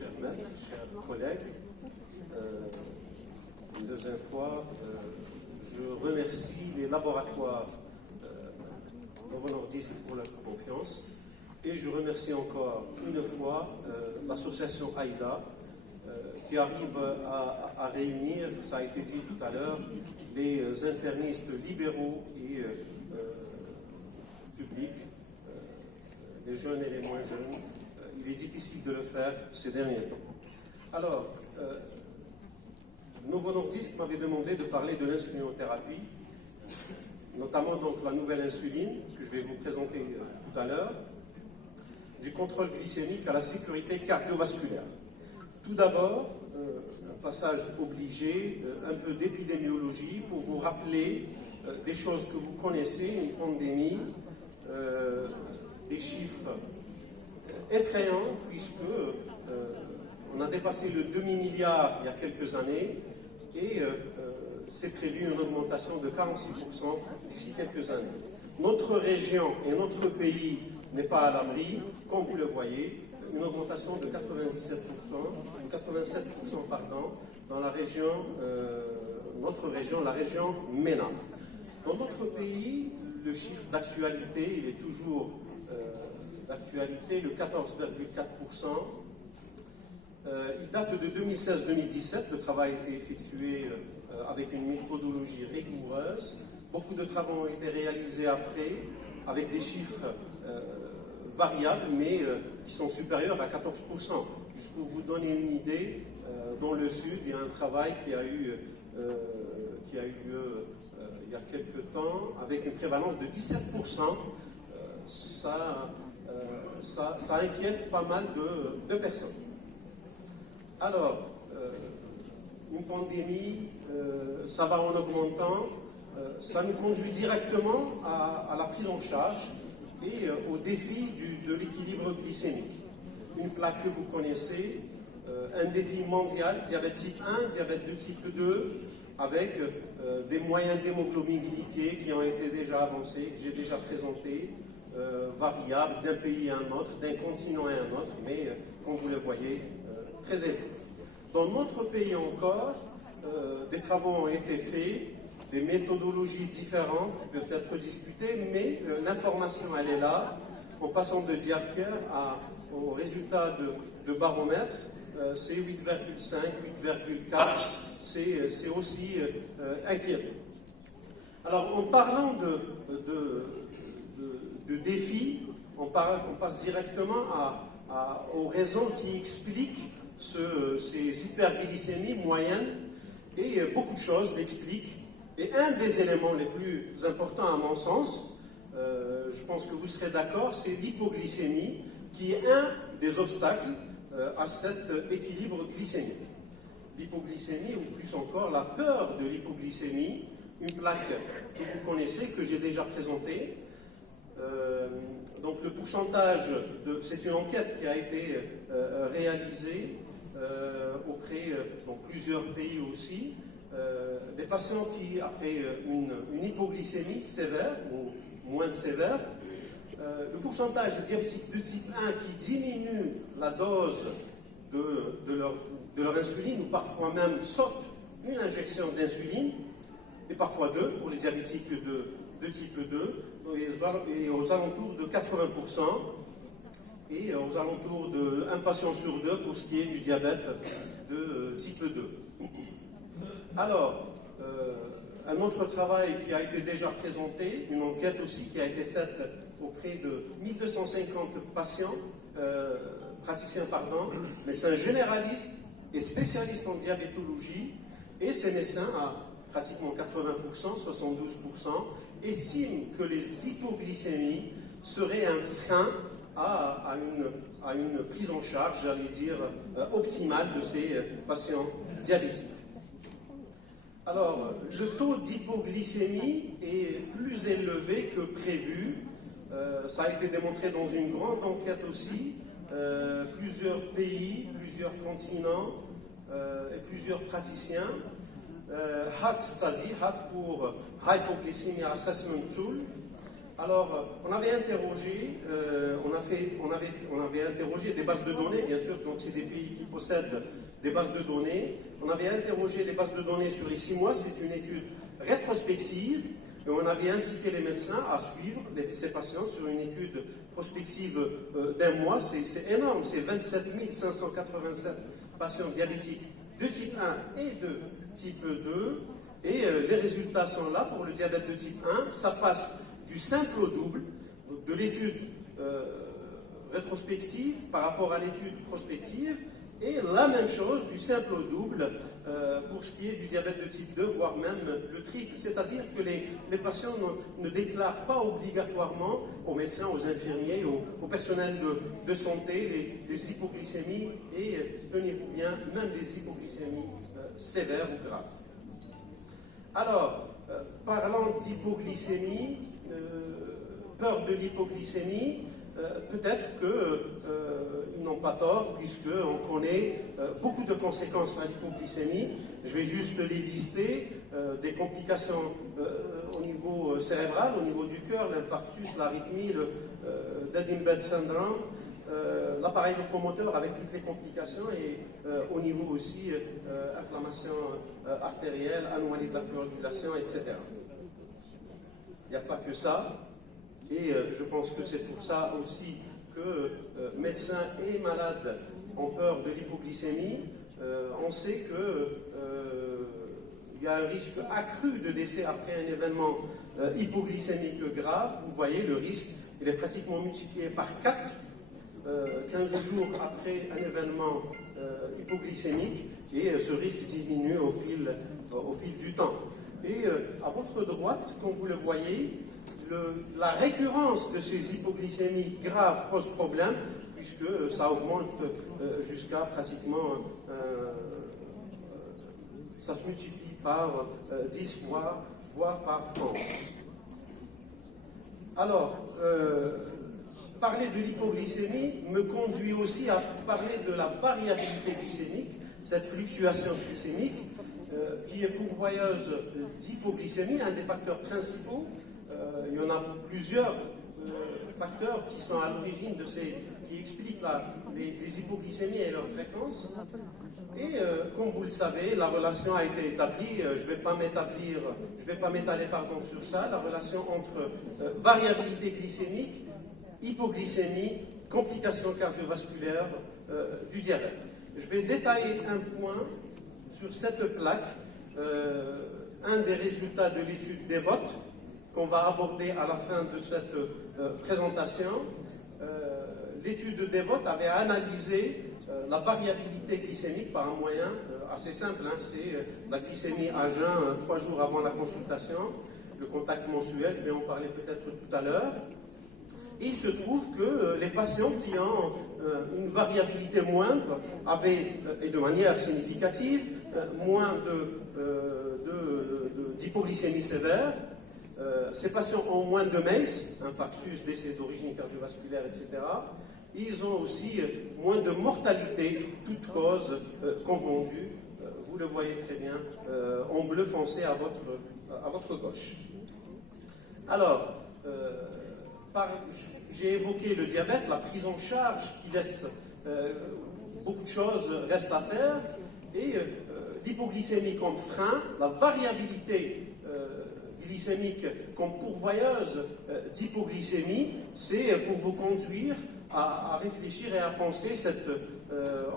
cher maître, chers collègues. Une deuxième fois, je remercie les laboratoires Novo Nordisk pour leur confiance et je remercie encore une fois l'association AIDA qui arrive à réunir, ça a été dit tout à l'heure, les internistes libéraux et publics, les jeunes et les moins jeunes. Il est difficile de le faire ces derniers temps. Alors, Novo Nordisk m'avait demandé de parler de l'insulinothérapie, notamment donc la nouvelle insuline que je vais vous présenter tout à l'heure, du contrôle glycémique à la sécurité cardiovasculaire. Tout d'abord, un passage obligé, un peu d'épidémiologie pour vous rappeler des choses que vous connaissez, une pandémie, des chiffres effrayants puisque on a dépassé le demi-milliard il y a quelques années et c'est prévu une augmentation de 46% d'ici quelques années. Notre région et notre pays n'est pas à l'abri, comme vous le voyez, une augmentation de 87% dans la région, notre région, la région MENA. Dans notre pays, le chiffre d'actualité, il est toujours d'actualité, le 14,4%. Il date de 2016-2017, le travail a été effectué avec une méthodologie rigoureuse. Beaucoup de travaux ont été réalisés après, avec des chiffres variables, mais qui sont supérieurs à 14%. Juste pour vous donner une idée, dans le Sud, il y a un travail qui a eu lieu il y a quelques temps, avec une prévalence de 17%. Ça inquiète pas mal de personnes. Alors, une pandémie, ça va en augmentant, ça nous conduit directement à la prise en charge et au défi de l'équilibre glycémique. Une plaque que vous connaissez, un défi mondial, diabète type 1, diabète de type 2, avec des moyens d'hémoglobine glyquée qui ont été déjà avancés, que j'ai déjà présentés, variables d'un pays à un autre, d'un continent à un autre, mais comme vous le voyez, très élevés. Dans notre pays encore, des travaux ont été faits, des méthodologies différentes qui peuvent être discutées, mais l'information, elle est là. En passant de Diarker au résultat de baromètre, c'est 8,5, 8,4, c'est aussi inquiétant. Alors, en parlant de défis, on passe directement aux raisons qui expliquent ces hyperglycémies moyennes, et beaucoup de choses l'expliquent. Et un des éléments les plus importants à mon sens, je pense que vous serez d'accord, c'est l'hypoglycémie, qui est un des obstacles à cet équilibre glycémique. L'hypoglycémie, ou plus encore la peur de l'hypoglycémie, une plaque que vous connaissez, que j'ai déjà présentée. Donc le pourcentage, c'est une enquête qui a été réalisée auprès dans plusieurs pays aussi, des patients qui, après une hypoglycémie sévère ou moins sévère, le pourcentage de diabétiques de type 1 qui diminue la dose de leur insuline, ou parfois même saute une injection d'insuline, et parfois deux pour les diabétiques de type 2, et aux alentours de 80%, et aux alentours d'un patient sur deux pour ce qui est du diabète de type 2. Alors, un autre travail qui a été déjà présenté, une enquête aussi qui a été faite auprès de 1250 patients, médecins généralistes et spécialistes en diabétologie, et ces médecins, à pratiquement 80%, 72%, estiment que les hypoglycémies seraient un frein à une prise en charge, j'allais dire, optimale de ces patients diabétiques. Alors, le taux d'hypoglycémie est plus élevé que prévu. Ça a été démontré dans une grande enquête aussi. Plusieurs pays, plusieurs continents et plusieurs praticiens. HAT Study, HAT pour Hypoglycemia Assessment Tool, Alors, on avait interrogé, on avait interrogé des bases de données, bien sûr, donc c'est des pays qui possèdent des bases de données. On avait interrogé les bases de données sur les 6 mois, c'est une étude rétrospective, et on avait incité les médecins à suivre ces patients sur une étude prospective d'1 mois. C'est énorme, c'est 27 587 patients diabétiques de type 1 et de type 2, et les résultats sont là pour le diabète de type 1, ça passe du simple au double de l'étude rétrospective par rapport à l'étude prospective, et la même chose du simple au double pour ce qui est du diabète de type 2, voire même le triple. C'est-à-dire que les patients ne déclarent pas obligatoirement aux médecins, aux infirmiers, au personnel de santé les hypoglycémies, et tenez-vous bien, même des hypoglycémies sévères ou graves. Alors, parlant d'hypoglycémie, peur de l'hypoglycémie, peut-être qu'ils n'ont pas tort, puisqu'on connaît beaucoup de conséquences de l'hypoglycémie. Je vais juste les lister, des complications au niveau cérébral, au niveau du cœur, l'infarctus, l'arythmie, le dead in bed syndrome, l'appareil locomoteur avec toutes les complications, et au niveau aussi inflammation artérielle, anomalie de la coagulation, etc. Il n'y a pas que ça, et je pense que c'est pour ça aussi que médecins et malades ont peur de l'hypoglycémie. On sait qu'il y a un risque accru de décès après un événement hypoglycémique grave. Vous voyez, le risque, il est pratiquement multiplié par 4 15 jours après un événement hypoglycémique, et ce risque diminue au fil du temps. Et à votre droite, comme vous le voyez, la récurrence de ces hypoglycémies graves pose problème, puisque ça augmente jusqu'à pratiquement, ça se multiplie par 10 fois, voire par 30. Alors, parler de l'hypoglycémie me conduit aussi à parler de la variabilité glycémique, cette fluctuation glycémique qui est pourvoyeuse d'hypoglycémie, un des facteurs principaux. Il y en a plusieurs facteurs qui sont à l'origine de qui expliquent les hypoglycémies et leur fréquence. Et comme vous le savez, la relation a été établie, je ne vais pas m'étaler sur ça, la relation entre variabilité glycémique, hypoglycémie, complications cardiovasculaires du diabète. Je vais détailler un point sur cette plaque, un des résultats de l'étude DEVOT qu'on va aborder à la fin de cette présentation. L'étude de DEVOT avait analysé la variabilité glycémique par un moyen assez simple, hein, c'est la glycémie à jeun 3 jours avant la consultation, le contact mensuel, je vais en parler peut-être tout à l'heure. Il se trouve que les patients qui ont une variabilité moindre avaient, et de manière significative, moins d'hypoglycémie sévère. Ces patients ont moins de MACE, infarctus, décès d'origine cardiovasculaire, etc. Ils ont aussi moins de mortalité, toutes causes confondues. Vous le voyez très bien en bleu foncé à votre gauche. Alors, j'ai évoqué le diabète, la prise en charge qui laisse beaucoup de choses restent à faire, et l'hypoglycémie comme frein, la variabilité glycémique comme pourvoyeuse d'hypoglycémie, c'est pour vous conduire à réfléchir et à penser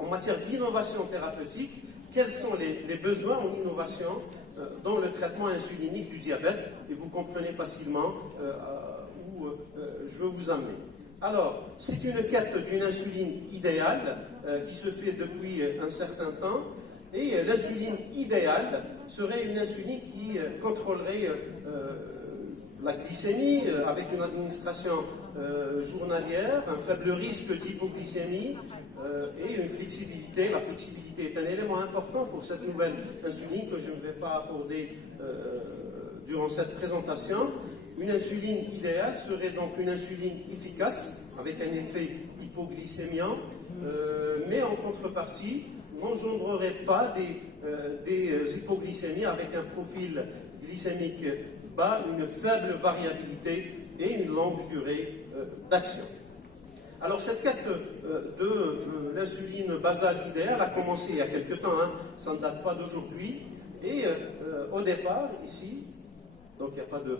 en matière d'innovation thérapeutique, quels sont les besoins en innovation dans le traitement insulinique du diabète, et vous comprenez facilement où je veux vous amener. Alors, c'est une quête d'une insuline idéale qui se fait depuis un certain temps, et l'insuline idéale serait une insuline qui contrôlerait la glycémie avec une administration journalière, un faible risque d'hypoglycémie et une flexibilité. La flexibilité est un élément important pour cette nouvelle insuline que je ne vais pas aborder durant cette présentation. Une insuline idéale serait donc une insuline efficace avec un effet hypoglycémiant, mais en contrepartie n'engendrerait pas des hypoglycémies avec un profil glycémique bas, une faible variabilité et une longue durée d'action. Alors cette quête de l'insuline basale idéale a commencé il y a quelque temps, hein, ça ne date pas d'aujourd'hui, et au départ, ici, donc il n'y a pas de...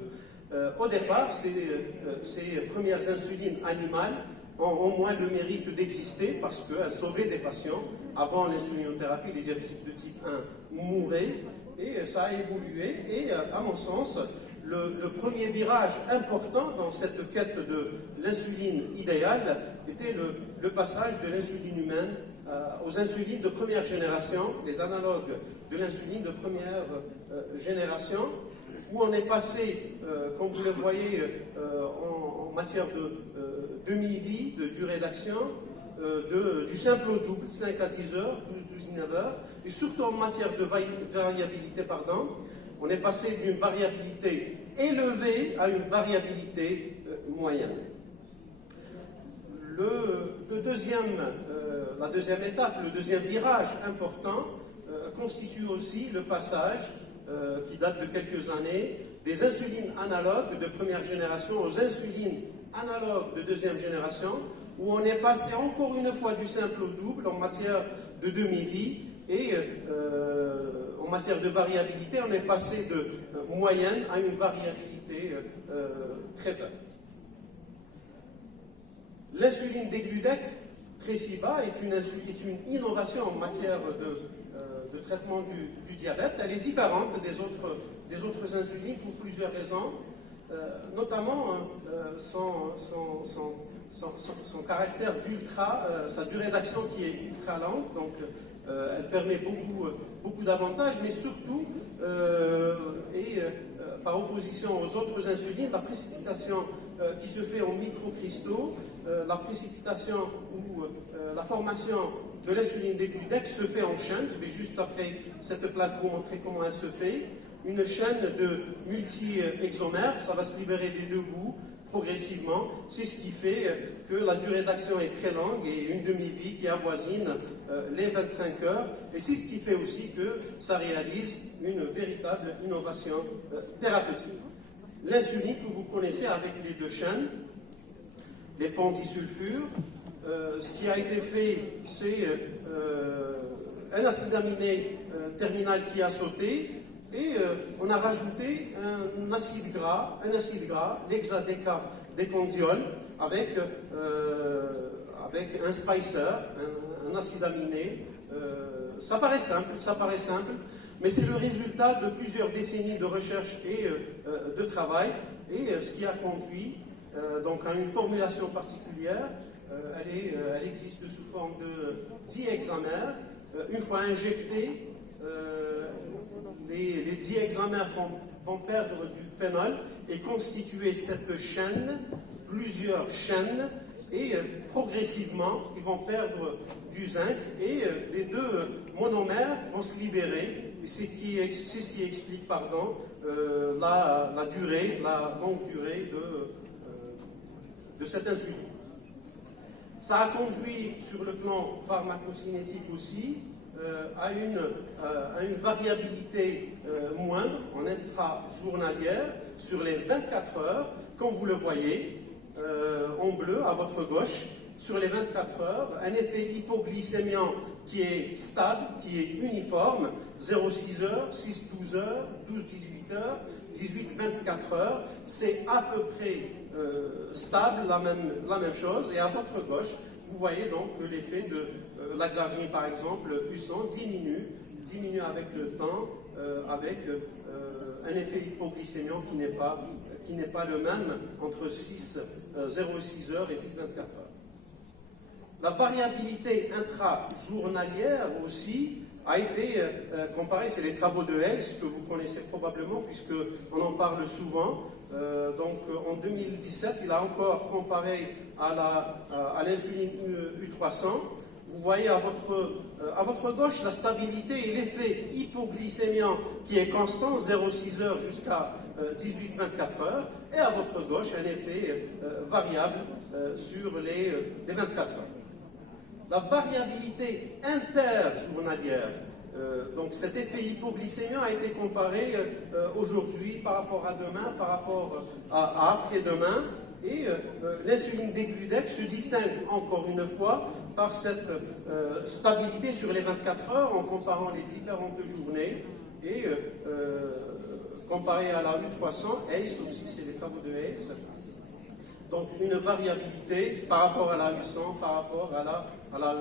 au départ, ces premières insulines animales ont au moins le mérite d'exister parce qu'elles sauvaient des patients. Avant l'insulinothérapie, les diabétiques de type 1 mouraient, et ça a évolué, et à mon sens, le premier virage important dans cette quête de l'insuline idéale était le passage de l'insuline humaine aux insulines de première génération, les analogues de l'insuline de première génération, où on est passé, comme vous le voyez, en matière de demi-vie, de durée d'action, du simple au double, 5 à 10 heures, 12-19 heures, et surtout en matière de variabilité, pardon, on est passé d'une variabilité élevée à une variabilité moyenne. La deuxième étape, le deuxième virage important, constitue aussi le passage, qui date de quelques années, des insulines analogues de première génération aux insulines analogues de deuxième génération, où on est passé encore une fois du simple au double en matière de demi-vie, et en matière de variabilité, on est passé de moyenne à une variabilité très faible. L'insuline Degludec, Tresiba, est une innovation en matière de traitement du diabète. Elle est différente des autres insulines pour plusieurs raisons, notamment son caractère d'ultra, sa durée d'action qui est ultra lente, donc elle permet beaucoup d'avantages, mais surtout, par opposition aux autres insulines, la précipitation qui se fait en microcristaux, la précipitation ou la formation de l'insuline Degludec se fait en chaîne. Je vais juste après cette plaque vous montrer comment elle se fait. Une chaîne de multi-hexomères, ça va se libérer des deux bouts progressivement. C'est ce qui fait que la durée d'action est très longue et une demi-vie qui avoisine les 25 heures. Et c'est ce qui fait aussi que ça réalise une véritable innovation thérapeutique. L'insuline que vous connaissez avec les deux chaînes, les pendisulfures, ce qui a été fait, c'est un acide aminé terminal qui a sauté, et on a rajouté un acide gras, l'hexadécadécandiol, avec un spicer, un acide aminé. Ça paraît simple, mais c'est le résultat de plusieurs décennies de recherche et de travail, et ce qui a conduit donc à une formulation particulière. Elle existe sous forme de dihexamère. Une fois injectée, les dihexamères vont perdre du phénol et constituer cette chaîne, plusieurs chaînes, et progressivement, ils vont perdre du zinc, et les deux monomères vont se libérer. C'est ce qui explique la longue durée de cette insuline. Ça a conduit sur le plan pharmacocinétique aussi à une variabilité moindre en intrajournalière sur les 24 heures, comme vous le voyez en bleu à votre gauche. Sur les 24 heures, un effet hypoglycémiant qui est stable, qui est uniforme, 0,6 heures, 6-12 heures, 12-18 heures, 18-24 heures, c'est à peu près stable, la même chose. Et à votre gauche, vous voyez donc que l'effet de la glargine, par exemple, U100 diminue avec le temps, avec un effet hypoglycémiant qui n'est pas le même entre 0,6 heures et 10-24 heures. La variabilité intrajournalière aussi a été comparée, c'est les travaux de Hales que vous connaissez probablement puisqu'on en parle souvent. Donc en 2017, il a encore comparé à l'insuline U300. Vous voyez à votre gauche la stabilité et l'effet hypoglycémiant qui est constant, 0,6 heures jusqu'à 18-24 heures, et à votre gauche un effet variable sur les 24 heures. La variabilité interjournalière Donc cet effet hypoglycémien a été comparé aujourd'hui par rapport à demain, par rapport à après-demain. Et l'insuline dégludex se distingue encore une fois par cette stabilité sur les 24 heures en comparant les différentes journées. Et comparé à la U300, ACE aussi, c'est les travaux de ACE. Donc une variabilité par rapport à la U100, par rapport à la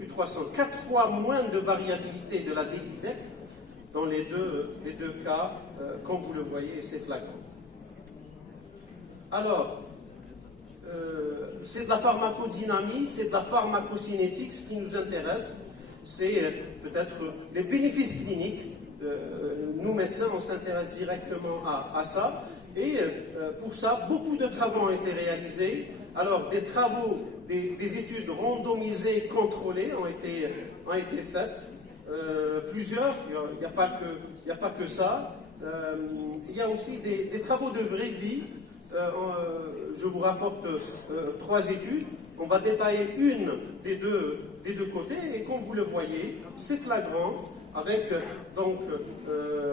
U300. 4 fois moins de variabilité de la dégludex dans les deux cas, comme vous le voyez, c'est flagrant. Alors, c'est de la pharmacodynamie, c'est de la pharmacocinétique. Ce qui nous intéresse, c'est peut-être les bénéfices cliniques. Nous, médecins, on s'intéresse directement à ça. Et pour ça, beaucoup de travaux ont été réalisés. Alors, des travaux, des études randomisées, contrôlées ont été faites. Plusieurs, il n'y a pas que ça. Il y a aussi des travaux de vraie vie. Je vous rapporte 3 études. On va détailler une des deux côtés. Et comme vous le voyez, c'est flagrant. Avec, donc,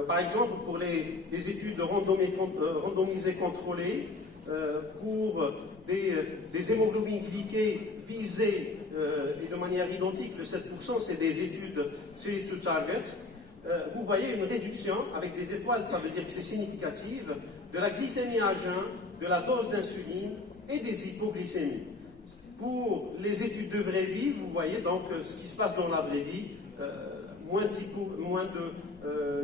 par exemple, pour les études randomisées contrôlées, pour des hémoglobines glyquées visées et de manière identique, le 7%, c'est des études series to target. Vous voyez une réduction avec des étoiles, ça veut dire que c'est significatif, de la glycémie à jeun, de la dose d'insuline et des hypoglycémies. Pour les études de vraie vie, vous voyez donc ce qui se passe dans la vraie vie, moins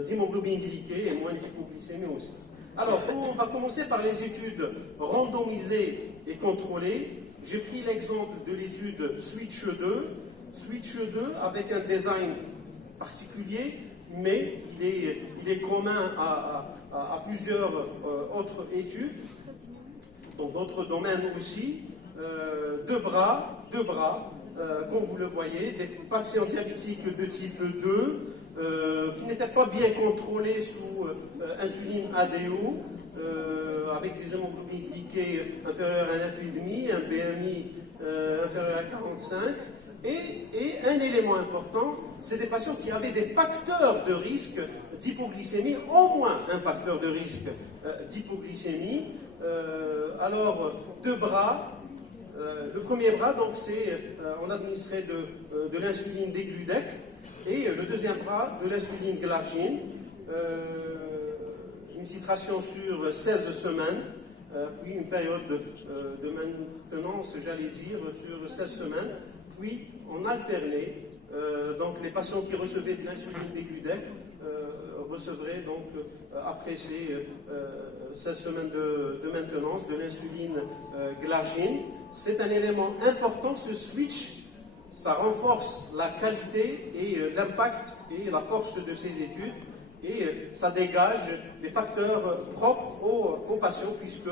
d'hémoglobine glyquée et moins d'hypoglycémie aussi. Alors, on va commencer par les études randomisées et contrôlées. J'ai pris l'exemple de l'étude Switch 2. Switch 2 avec un design particulier, mais il est commun à plusieurs autres études, donc d'autres domaines aussi. Deux bras, comme vous le voyez, des patients diabétiques de type 2 qui n'étaient pas bien contrôlés sous insuline ADO, avec des hémoglobines glyquées inférieures à 1,5, un BMI inférieur à 45, et un élément important, c'est des patients qui avaient des facteurs de risque d'hypoglycémie, au moins un facteur de risque d'hypoglycémie. Alors, deux bras. Le premier bras, donc, c'est on administrait de l'insuline dégludex, et le deuxième bras, de l'insuline glargine, une titration sur 16 semaines, puis une période de maintenance, j'allais dire, sur 16 semaines, puis on alternait. Donc les patients qui recevaient de l'insuline dégludex recevraient donc après ces 16 semaines de maintenance de l'insuline glargine. C'est un élément important, ce switch, ça renforce la qualité et l'impact et la force de ces études, et ça dégage des facteurs propres aux patients, puisque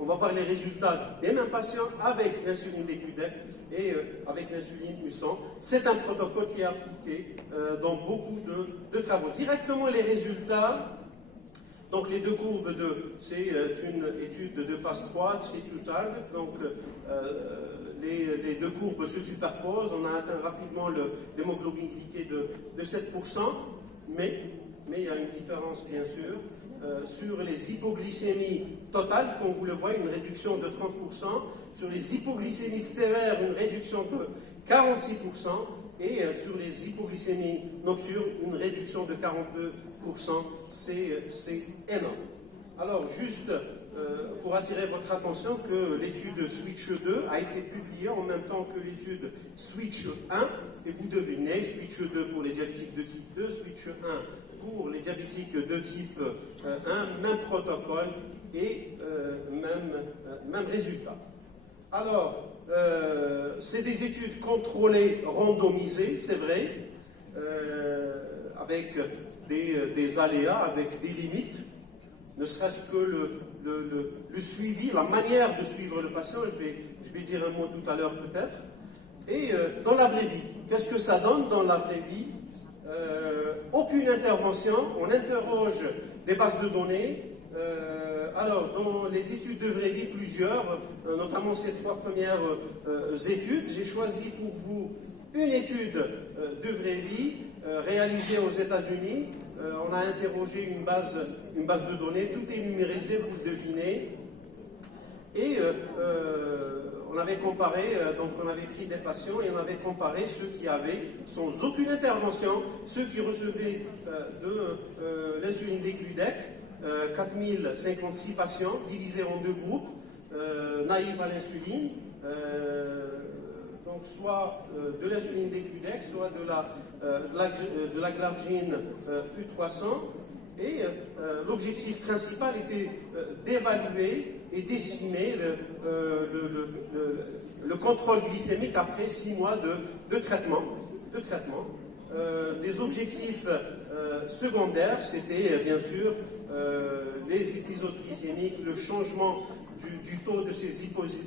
on va voir les résultats des mêmes patients avec l'insuline dégludex et avec l'insuline U100. C'est un protocole qui est appliqué dans beaucoup de travaux. Directement les résultats, donc les deux courbes, c'est une étude de phase 3, Target, donc les deux courbes se superposent, on a atteint rapidement l'hémoglobine glyquée de 7%, mais il y a une différence bien sûr. Sur les hypoglycémies totales, comme vous le voyez, une réduction de 30%, sur les hypoglycémies sévères, une réduction de 46%, et sur les hypoglycémies nocturnes, une réduction de 42%, c'est énorme. Alors, juste pour attirer votre attention, que l'étude Switch 2 a été publiée en même temps que l'étude Switch 1, et vous devinez, Switch 2 pour les diabétiques de type 2, Switch 1 pour les diabétiques de type 1, même protocole et même résultat. Alors, c'est des études contrôlées, randomisées, c'est vrai, avec des aléas, avec des limites, ne serait-ce que le suivi, la manière de suivre le patient. Je vais dire un mot tout à l'heure peut-être. Et dans la vraie vie, qu'est-ce que ça donne dans la vraie vie? Aucune intervention, on interroge des bases de données. Alors, dans les études de vraie vie, plusieurs, notamment ces 3 premières études, j'ai choisi pour vous une étude de vraie vie réalisée aux États-Unis. On a interrogé une base de données, tout est numérisé, vous le devinez. Et on avait comparé, donc on avait pris des patients et on avait comparé ceux qui avaient, sans aucune intervention, ceux qui recevaient de l'insuline degludec, 4056 patients divisés en deux groupes, naïfs à l'insuline, donc soit de l'insuline degludec, soit de la glargine U300. Et l'objectif principal était d'évaluer et d'estimer le contrôle glycémique après 6 mois de traitement. Des objectifs secondaires, c'était bien sûr les épisodes glycémiques, le changement du taux de ces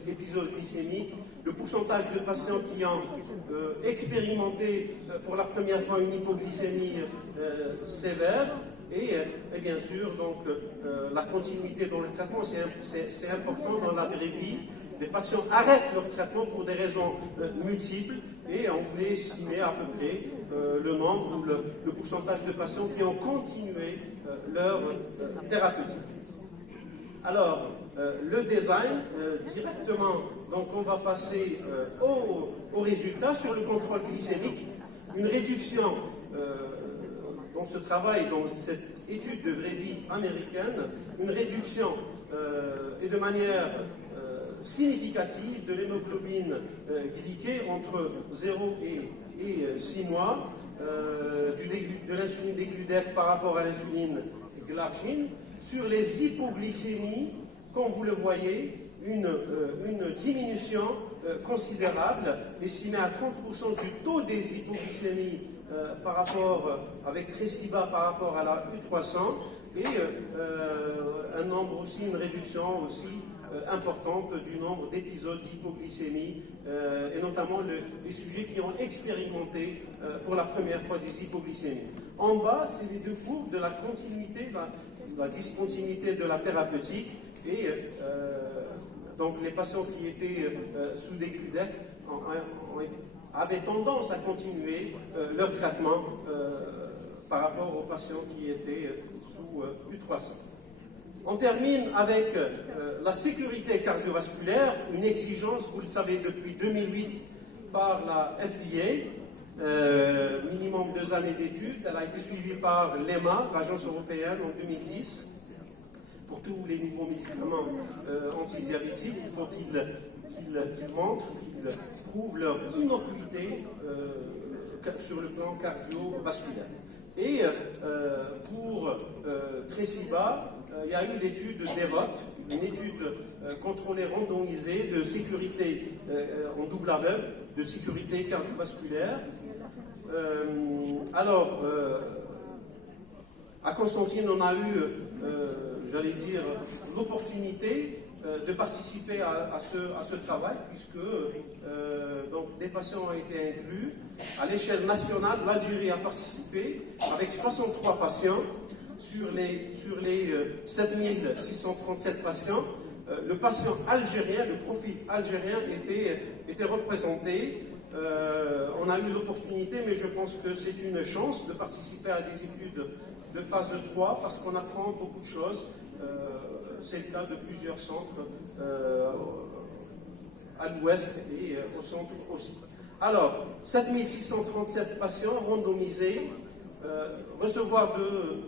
épisodes glycémiques, le pourcentage de patients qui ont expérimenté pour la première fois une hypoglycémie sévère, et bien sûr donc la continuité dans le traitement. C'est important dans la vraie vie. Les patients arrêtent leur traitement pour des raisons multiples et on voulait estimer à peu près le nombre ou le pourcentage de patients qui ont continué leur thérapeutique. Alors, le design, directement, donc on va passer au résultat sur le contrôle glycémique. Une réduction dans ce travail, dans cette étude de vraie vie américaine, une réduction et de manière significative de l'hémoglobine glyquée entre 0 et 6 mois, de l'insuline degludec par rapport à l'insuline glargine. Sur les hypoglycémies, comme vous le voyez, une diminution considérable, estimée à 30% du taux des hypoglycémies par rapport, avec Tresiba par rapport à la U300, et un nombre aussi, une réduction aussi importante du nombre d'épisodes d'hypoglycémie, et notamment les sujets qui ont expérimenté pour la première fois des hypoglycémies. En bas, c'est les deux courbes de la continuité, la discontinuité de la thérapeutique, et donc les patients qui étaient sous degludec avaient tendance à continuer leur traitement par rapport aux patients qui étaient sous U300. On termine avec la sécurité cardiovasculaire, une exigence, vous le savez, depuis 2008 par la FDA, minimum 2 années d'études. Elle a été suivie par l'EMA, l'Agence européenne, en 2010. Pour tous les nouveaux médicaments antidiabétiques, il faut qu'ils montrent, qu'ils prouvent leur innocuité sur le plan cardiovasculaire. Et pour Tresiba, il y a eu l'étude DEVOT, une étude contrôlée randomisée de sécurité en double aveugle, de sécurité cardiovasculaire. Alors, à Constantine, on a eu, j'allais dire, l'opportunité de participer à ce travail, puisque donc, des patients ont été inclus. À l'échelle nationale, l'Algérie a participé avec 63 patients sur les 7637 patients. Le patient algérien, le profil algérien était représenté. On a eu l'opportunité, mais je pense que c'est une chance de participer à des études de phase 3 parce qu'on apprend beaucoup de choses. C'est le cas de plusieurs centres à l'ouest et au centre aussi. Alors, 7637 patients randomisés, recevoir de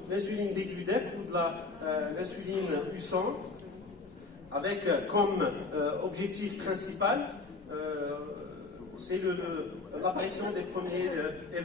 l'insuline degludec ou de l'insuline U100, avec comme objectif principal, c'est l'apparition des premiers événements.